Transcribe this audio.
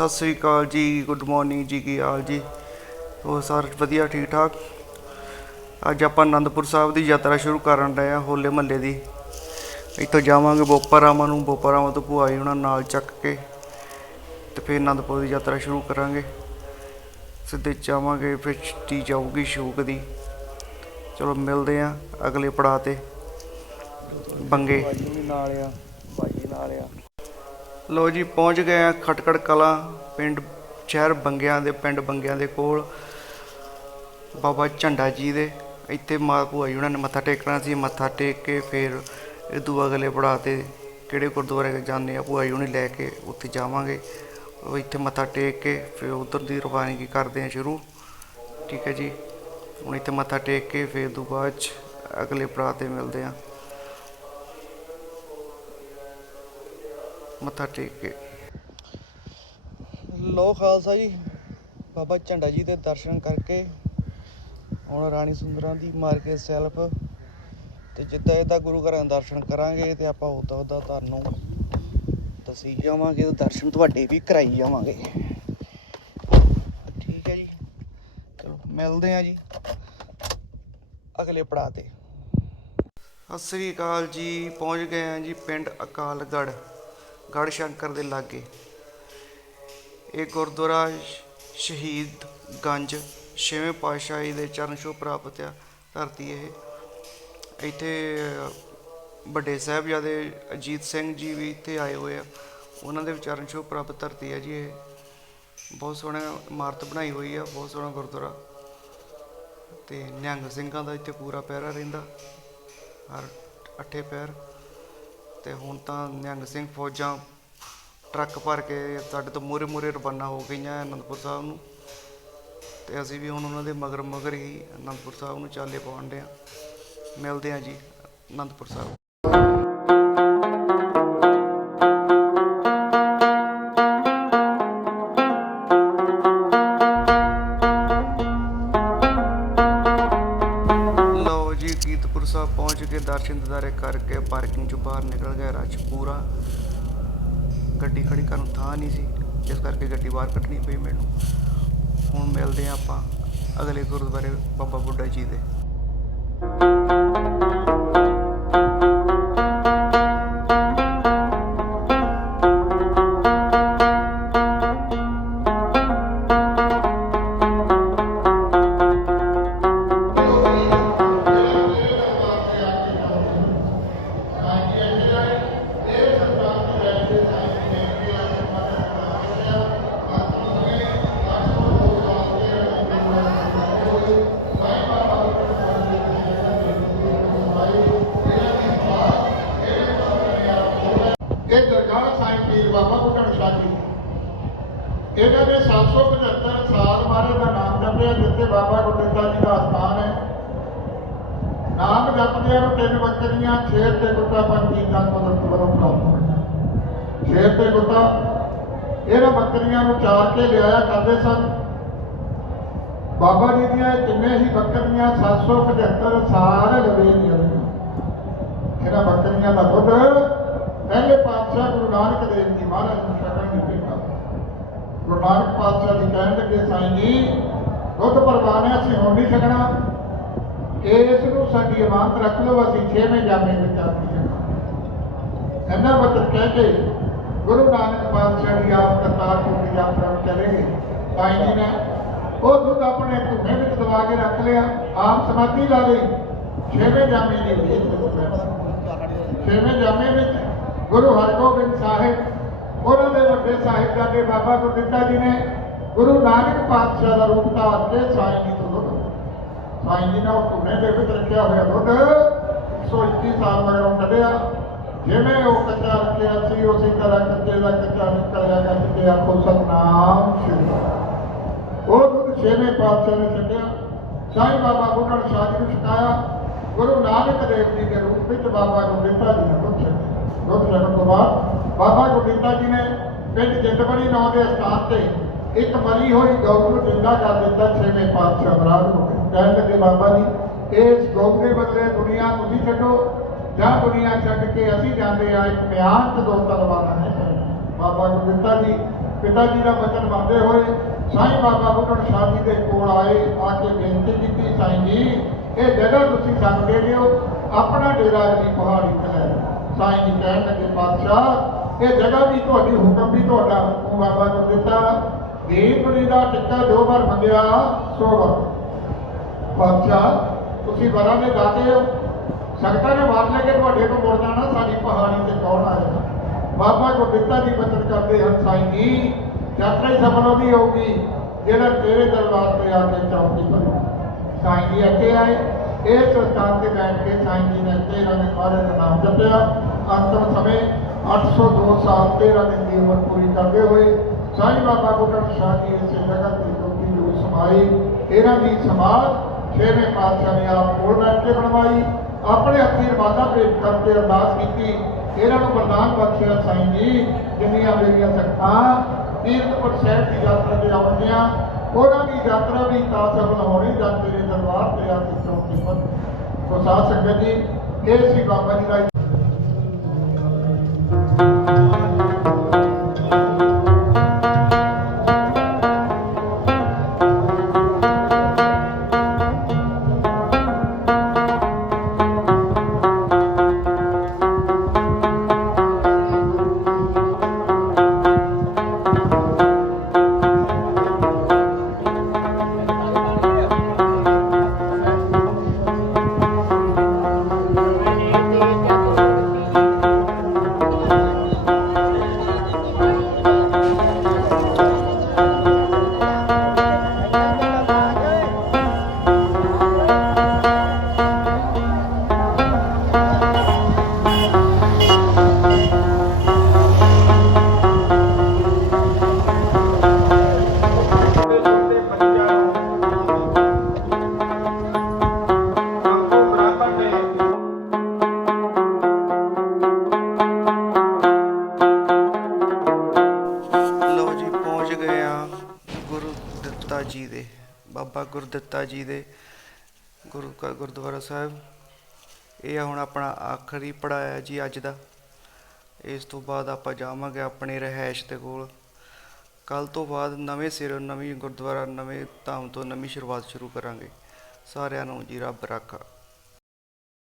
ਸਤਿ ਸ੍ਰੀ ਅਕਾਲ ਜੀ, good morning ਜੀ, ਕੀ ਹਾਲ ਜੀ? ਹੋਰ ਸਾਰੇ ਵਧੀਆ ਠੀਕ ਠਾਕ ਅੱਜ ਆਪਾਂ ਆਨੰਦਪੁਰ ਸਾਹਿਬ ਦੀ ਯਾਤਰਾ ਸ਼ੁਰੂ ਕਰਨ ਰਹੇ ਹਾਂ, ਹੋਲੇ ਮਹੱਲੇ ਦੀ। ਇੱਥੋਂ ਜਾਵਾਂਗੇ ਬੋਪਾਰਾਵਾਂ ਨੂੰ ਬੋਪਾਰਾਵਾਂ ਤੋਂ ਭੂਆ ਜੀ ਉਹਨਾਂ ਨਾਲ ਚੱਕ ਕੇ ਤੇ ਫਿਰ ਆਨੰਦਪੁਰ ਦੀ ਯਾਤਰਾ ਸ਼ੁਰੂ ਕਰਾਂਗੇ। ਸਿੱਧੇ ਜਾਵਾਂਗੇ, ਫਿਰ ਛੁੱਟੀ ਜਾਊਗੀ ਸ਼ੂਕ ਦੀ। ਚਲੋ ਮਿਲਦੇ ਆਂ ਅਗਲੇ ਪੜਾਅ ਤੇ। ਬੰਗੇ ਨਾਲ ਆ ਬਾਈ ਨਾਲ ਆ। ਲੋ ਜੀ, ਪਹੁੰਚ ਗਏ ਆ ਖਟਕੜ ਕਲਾਂ, ਪਿੰਡ, ਸ਼ਹਿਰ ਬੰਗਿਆਂ ਦੇ, ਪਿੰਡ ਬੰਗਿਆਂ ਦੇ ਕੋਲ। ਬਾਬਾ ਝੰਡਾ ਜੀ ਦੇ, ਇੱਥੇ ਮਾਂ ਭੂਆ ਜੀ, ਉਹਨਾਂ ਨੇ ਮੱਥਾ ਟੇਕਣਾ ਸੀ, ਮੱਥਾ ਟੇਕ ਕੇ ਫਿਰ ਇਹ ਦੂਆ ਅਗਲੇ ਪੜਾਅ ਤੇ ਕਿਹੜੇ ਗੁਰਦੁਆਰੇ ਜਾਂਦੇ ਆ, ਭੂਆ ਜੀ ਉਹਨੇ ਲੈ ਕੇ ਉੱਥੇ ਜਾਵਾਂਗੇ। ਉਹ ਇੱਥੇ ਮੱਥਾ ਟੇਕ ਕੇ ਫਿਰ ਉਧਰ ਦੀ ਰਵਾਨਗੀ ਕਰਦੇ ਆ ਸ਼ੁਰੂ। ਠੀਕ ਹੈ ਜੀ, ਹੁਣ ਇੱਥੇ ਮੱਥਾ ਟੇਕ ਕੇ ਫਿਰ ਤੋਂ ਬਾਅਦ 'ਚ ਅਗਲੇ ਪੜਾਅ ਤੇ ਮਿਲਦੇ ਆ। ਮੱਥਾ ਟੇਕ ਕੇ। ਲੋ ਖਾਲਸਾ ਜੀ ਬਾਬਾ ਝੰਡਾ ਜੀ ਦੇ ਦਰਸ਼ਨ ਕਰਕੇ ਹੁਣ ਰਾਣੀ ਸੁੰਦਰਾਂ ਦੀ ਮਾਰ ਕੇ ਸੈਲਫ ਤੇ ਜਿੱਦਾਂ ਇਹਦਾ ਗੁਰੂ ਘਰਾਂ ਦੇ ਦਰਸ਼ਨ ਕਰਾਂਗੇ ਤੇ ਆਪਾਂ ਉਦਾਂ ਉਦਾਂ ਤੁਹਾਨੂੰ ਦੱਸੀ ਜਾਵਾਂਗੇ ਤੇ ਦਰਸ਼ਨ ਤੁਹਾਡੇ ਵੀ ਕਰਾਈ ਜਾਵਾਂਗੇ। ਠੀਕ ਹੈ ਜੀ ਚਲੋ ਮਿਲਦੇ ਆ ਜੀ ਅਗਲੇ ਪੜਾਅ ਤੇ। ਸਤਿ ਸ੍ਰੀ ਅਕਾਲ ਜੀ ਪਹੁੰਚ ਗਏ ਆ ਜੀ ਪਿੰਡ ਅਕਾਲਗੜ੍ਹ। ਗੜ ਸ਼ੰਕਰ ਦੇ ਲਾਗੇ। ਇਹ ਗੁਰਦੁਆਰਾ ਸ਼ਹੀਦ ਗੰਜ ਛੇਵੇਂ ਪਾਤਸ਼ਾਹੀ ਦੇ ਚਰਨ ਛੋਹ ਪ੍ਰਾਪਤ ਆ ਧਰਤੀ ਇਹ। ਇੱਥੇ ਵੱਡੇ ਸਾਹਿਬਜ਼ਾਦੇ ਅਜੀਤ ਸਿੰਘ ਜੀ ਵੀ ਇੱਥੇ ਆਏ ਹੋਏ ਆ। ਉਹਨਾਂ ਦੇ ਚਰਨ ਛੋਹ ਪ੍ਰਾਪਤ ਧਰਤੀ ਹੈ ਜੀ ਇਹ। ਬਹੁਤ ਸੋਹਣਾ ਇਮਾਰਤ ਬਣਾਈ ਹੋਈ ਆ, ਬਹੁਤ ਸੋਹਣਾ ਗੁਰਦੁਆਰਾ। ਤੇ ਨਿਹੰਗ ਸਿੰਘਾਂ ਦਾ ਇੱਥੇ ਪੂਰਾ ਪਹਿਰਾ ਰਹਿੰਦਾ। ਹਰ ਅੱਠੇ ਪੈਰ। ਅਤੇ ਹੁਣ ਤਾਂ ਨਿਹੰਗ ਸਿੰਘ ਫੌਜਾਂ ਟਰੱਕ ਭਰ ਕੇ ਸਾਡੇ ਤੋਂ ਮੂਹਰੇ ਮੂਹਰੇ ਰਵਾਨਾ ਹੋ ਗਈਆਂ ਅਨੰਦਪੁਰ ਸਾਹਿਬ ਨੂੰ। ਅਤੇ ਅਸੀਂ ਵੀ ਹੁਣ ਉਹਨਾਂ ਦੇ ਮਗਰ ਮਗਰ ਹੀ ਅਨੰਦਪੁਰ ਸਾਹਿਬ ਨੂੰ ਚਾਲੇ ਪਾਉਣ ਦੇ ਆ ਮਿਲਦੇ ਹਾਂ ਜੀ ਅਨੰਦਪੁਰ ਸਾਹਿਬ। ਕੇ ਦਰਸ਼ਨ ਦਿਦਾਰੇ ਕਰਕੇ ਪਾਰਕਿੰਗ ਚੋਂ ਬਾਹਰ ਨਿਕਲ ਗਿਆ। ਰੱਛ ਪੂਰਾ। ਗੱਡੀ ਖੜੀ ਕਰਨ ਨੂੰ ਥਾਂ ਨਹੀਂ ਸੀ। ਇਸ ਕਰਕੇ ਗੱਡੀ ਬਾਹਰ ਕੱਢਣੀ ਪਈ ਮੈਨੂੰ। ਹੁਣ ਮਿਲਦੇ ਹਾਂ ਆਪਾਂ ਅਗਲੇ ਗੁਰਦੁਆਰੇ ਬਾਬਾ ਬੁੱਢਾ ਜੀ ਦੇ। ਇਹਨਾਂ ਨੇ 775 ਸਾਲ ਮਾਰੇ ਦਾ ਨਾਮ ਜਪਿਆ, ਜਿੱਥੇ ਬਾਬਾ ਗੁਰਦਿੱਤਾ ਜੀ ਦਾ ਸਥਾਨ ਹੈ। ਨਾਮ ਜਪਦਿਆਂ ਨੂੰ ਤਿੰਨ ਬੱਕਰੀਆਂ ਛੇਰ ਤੇ ਕੁੱਤਾ, ਪੰਜੀ ਦਾ ਕੁਦਰਤ ਵੱਲੋਂ ਪ੍ਰਾਪਤ ਛੇਰ ਤੇ ਕੁੱਤਾ, ਇਹਨਾਂ ਬੱਕਰੀਆਂ ਨੂੰ ਚਾਰ ਕੇ ਲਿਆਇਆ ਕਰਦੇ ਸਨ। ਬਾਬਾ ਜੀ ਦੀਆਂ ਇਹ ਹੀ ਬੱਕਰੀਆਂ 775 ਸਾਲ ਲਵੇ ਨਹੀਂ ਇਹਨਾਂ ਬੱਕਰੀਆਂ ਦਾ ਦੁੱਧ ਪਹਿਲੇ ਪਾਤਸ਼ਾਹ ਗੁਰੂ ਨਾਨਕ ਦੇਵ ਜੀ ਮਹਾਰਾਜ ਗੁਰੂ ਨਾਨਕ ਪਾਤਸ਼ਾਹ ਜੀ ਕਹਿਣ ਲੱਗੇ, ਸਾਈਂ ਜੀ ਦੁੱਧ ਪਰਵਾਨੇ ਅਸੀਂ ਹੁਣ ਨਹੀਂ ਛਕਣਾ। ਇਸ ਨੂੰ ਸਾਡੀ ਇਮਾਨਤ ਰੱਖ ਲਓ, ਅਸੀਂ ਛੇਵੇਂ ਜਾਮੇ ਵਿੱਚ ਆਪੀ ਛਕਾਂਗੇ ਇਹਨਾਂ ਬਚਨ ਕਹਿ ਕੇ ਗੁਰੂ ਨਾਨਕ ਪਾਤਸ਼ਾਹ ਜੀ ਆਪ ਕਰਤਾਰਪੁਰ ਦੀ ਯਾਤਰਾ ਨੂੰ ਚਲੇ ਗਏ। ਸਾਈਂ ਜੀ ਨੇ ਉਹ ਦੁੱਧ ਆਪਣੇ ਧੁੱਪੇ ਵਿੱਚ ਦਬਾ ਕੇ ਰੱਖ ਲਿਆ, ਆਪ ਸਮਾਧੀ ਲਾ ਲਈ। ਛੇਵੇਂ ਜਾਮੇ ਦੀ ਵਿੱਚ ਛੇਵੇਂ ਜਾਮੇ ਵਿੱਚ ਗੁਰੂ ਹਰਗੋਬਿੰਦ ਸਾਹਿਬ ਉਹਨਾਂ ਦੇ ਵੱਡੇ ਸਾਹਿਬਜ਼ਾਦੇ ਬਾਬਾ ਗੁਰਦਿੱਤਾ ਜੀ ਨੇ ਗੁਰੂ ਨਾਨਕ ਪਾਤਸ਼ਾਹ ਦਾ ਰੂਪ ਧਾਰ ਕੇ ਸਾਈਂ ਜੀ ਤੋਂ ਦੁੱਧ। ਸਾਈਂ ਜੀ ਨੇ ਉਹ ਧੁਨੇ ਦੇ ਵਿੱਚ ਰੱਖਿਆ ਹੋਇਆ ਦੁੱਧ 121 ਸਾਲ ਮਗਰੋਂ ਕੱਢਿਆ। ਜਿਵੇਂ ਉਹ ਕੱਚਾ ਰੱਖਿਆ ਸੀ, ਉਸੇ ਤਰ੍ਹਾਂ ਕੱਚੇ ਦਾ ਕੱਚਾ ਨਿਕਲਿਆ ਗਿਆ ਆਖੋ, ਸਤਨਾਮ ਸ਼੍ਰੀ ਉਹ ਦੁੱਧ ਛੇਵੇਂ ਪਾਤਸ਼ਾਹ ਨੇ ਛੱਡਿਆ ਸਾਈਂ ਬਾਬਾ ਬੁੱਢਣ ਸ਼ਾਹ ਜੀ ਨੂੰ ਛਕਾਇਆ। ਗੁਰੂ ਨਾਨਕ ਦੇਵ ਜੀ ਦੇ ਰੂਪ ਵਿੱਚ ਬਾਬਾ ਗੁਰਦਿੱਤਾ ਜੀ ਨੇ ਦੁੱਧ ਛਕਿਆ। ਦੁੱਧ ਛਕਣ ਤੋਂ ਬਾਅਦ ਬਾਬਾ ਗੁਰਦਿੱਤਾ ਜੀ ਨੇ ਪਿੰਡ ਜਿੰਦਬੜੀ ਨਾਂ ਦੇ ਸਥਾਨ ਤੇ ਇੱਕ ਮਰੀ ਹੋਈ ਗਊ ਨੂੰ ਜਿੰਦਾ ਕਰ ਦਿੱਤਾ, ਛੇਵੇਂ ਪਾਤਸ਼ਾਹ ਬਰਾਦ ਨੂੰ। ਕਹਿਣ ਲੱਗੇ, ਬਾਬਾ ਜੀ, ਇਸ ਗਊ ਦੇ ਬਦਲੇ ਦੁਨੀਆ ਤੁਸੀਂ ਛੱਡੋ, ਜਾਂ ਦੁਨੀਆ ਛੱਡ ਕੇ ਅਸੀਂ ਜਾਂਦੇ ਆ ਇੱਕ ਮਿਆਨ ਤੇ ਦੋ ਤਲਵਾਰਾਂ ਨੇ ਬਾਬਾ ਗੁਰਦਿੱਤਾ ਜੀ, ਪਿਤਾ ਜੀ ਦਾ ਵਚਨ ਮੰਨਦੇ ਹੋਏ ਸਾਈਂ ਬਾਬਾ ਬੁੱਢਣ ਸ਼ਾਹ ਜੀ ਦੇ ਕੋਲ ਆਏ, ਆ ਕੇ ਬੇਨਤੀ ਕੀਤੀ, ਸਾਈਂ ਜੀ, ਇਹ ਜਗ੍ਹਾ ਤੁਸੀਂ ਸਾਨੂੰ ਦੇ ਦਿਓ, ਆਪਣਾ ਡੇਰਾ ਜੀ ਪਹਾੜੀ ਤੇ ਹੈ ਸਾਈਂ ਜੀ ਕਹਿਣ ਲੱਗੇ, ਪਾਤਸ਼ਾਹ ਇਹ ਜਗ੍ਹਾ ਵੀ ਤੁਹਾਡੀ, ਹੁਕਮ ਵੀ ਤੁਹਾਡਾ ਹੁਕਮ ਬਾਬਾ ਨੂੰ ਦਿੱਤਾ। ਦੀਪੜੀ ਦਾ ਟਿੱਕਾ ਜੋ ਵਾਰ ਮੰਗਿਆ, ਸੋ ਵਾਰ। ਬਾਦਸ਼ਾਹ, ਤੁਸੀਂ ਬਰਾਂ ਦੇ ਦਾਤੇ ਹੋ। ਸੰਗਤਾਂ ਨੇ ਵਾਰ ਲੈ ਕੇ ਤੁਹਾਡੇ ਤੋਂ ਮੁੜ ਜਾਣਾ, ਸਾਡੀ ਪਹਾੜੀ ਤੇ ਕੌਣ ਆਏਗਾ? ਬਾਬਾ ਗੁਰਦਿੱਤਾ ਦੀ ਬਚਨ ਕਰਦੇ ਹਨ ਸਾਈਂ ਜੀ ਯਾਤਰਾ ਹੀ ਸਫਲ ਉਹਦੀ ਹੋਊਗੀ, ਜਿਹੜਾ ਤੇਰੇ ਦਰਬਾਰ ਤੇ ਆ ਕੇ ਚੌਂਕੀ ਭਰੂ ਸਾਈਂ ਜੀ ਇੱਥੇ ਆਏ। ਇਹ ਸਰਕਾਰ ਤੇ ਬੈਠ ਕੇ ਸਾਈਂ ਜੀ ਨੇ ਤੇਰਾਂ ਦੇ ਮਹਾਰਾਜ ਦਾ ਨਾਮ ਜਪਿਆ। ਅੰਤਮ ਸਮੇਂ 802 ਸਾਲ, ਤੇਰਾਂ ਦਿਨ ਦੀ ਉਮਰ ਪੂਰੀ ਕਰਦੇ ਹੋਏ ਸਾਈਂ ਬਾਬਾ ਬੁੱਢਣ ਸ਼ਾਹ ਜੀ ਇਸ ਜਗ੍ਹਾ ਤੇ ਜੋਤੀ ਜੋ ਸਮਾਈ। ਇਹਨਾਂ ਦੀ ਸਮਾਧ ਛੇਵੇਂ ਪਾਤਸ਼ਾਹ ਨੇ ਆਪ ਕੋਲ ਬੈਠ ਕੇ ਬਣਵਾਈ। ਆਪਣੇ ਹੱਥੀਂ ਰਵਾਨਾ ਭੇਟ ਕਰਕੇ ਅਰਦਾਸ ਕੀਤੀ। ਇਹਨਾਂ ਨੂੰ ਵਰਦਾਨ ਬਖਸ਼ਿਆ ਸਾਈਂ ਜੀ, ਜਿੰਨੀਆਂ ਮੇਰੀਆਂ ਸਖਤਾਂ ਤੀਰਥਪੁਰ ਸਾਹਿਬ ਦੀ ਯਾਤਰਾ ਤੇ ਆਉਂਦੀਆਂ, ਉਹਨਾਂ ਦੀ ਯਾਤਰਾ ਵੀ ਤਾਂ ਸਫਲ ਹੋਣੀ ਜਦ ਤੇਰੇ ਦਰਬਾਰ ਤੇ ਆ ਕੇ ਚੌਕੀ ਪਰ ਸੋ ਸਾਧ ਸੰਗਤ ਜੀ, ਇਹ ਸੀ ਬਾਬਾ ਜੀ ਦਾ ਬਾਬਾ ਗੁਰਦਿੱਤਾ ਜੀ ਦੇ ਗੁਰੂ ਕਾ, ਗੁਰਦੁਆਰਾ ਸਾਹਿਬ। ਇਹ ਆ ਹੁਣ ਆਪਣਾ ਆਖਰੀ ਪੜਾਇਆ ਜੀ ਅੱਜ ਦਾ। ਇਸ ਤੋਂ ਬਾਅਦ ਆਪਾਂ ਜਾਵਾਂਗੇ ਆਪਣੇ ਰਹਿائش ਦੇ ਕੋਲ। ਕੱਲ ਤੋਂ ਬਾਅਦ ਨਵੇਂ ਸਿਰ, ਨਵੀਂ ਗੁਰਦੁਆਰਾ, ਨਵੇਂ ਧਾਮ ਤੋਂ ਨਵੀਂ ਸ਼ੁਰੂਆਤ ਸ਼ੁਰੂ ਕਰਾਂਗੇ। ਸਾਰਿਆਂ ਨੂੰ ਜੀ ਰੱਬ ਰਾਖਾ।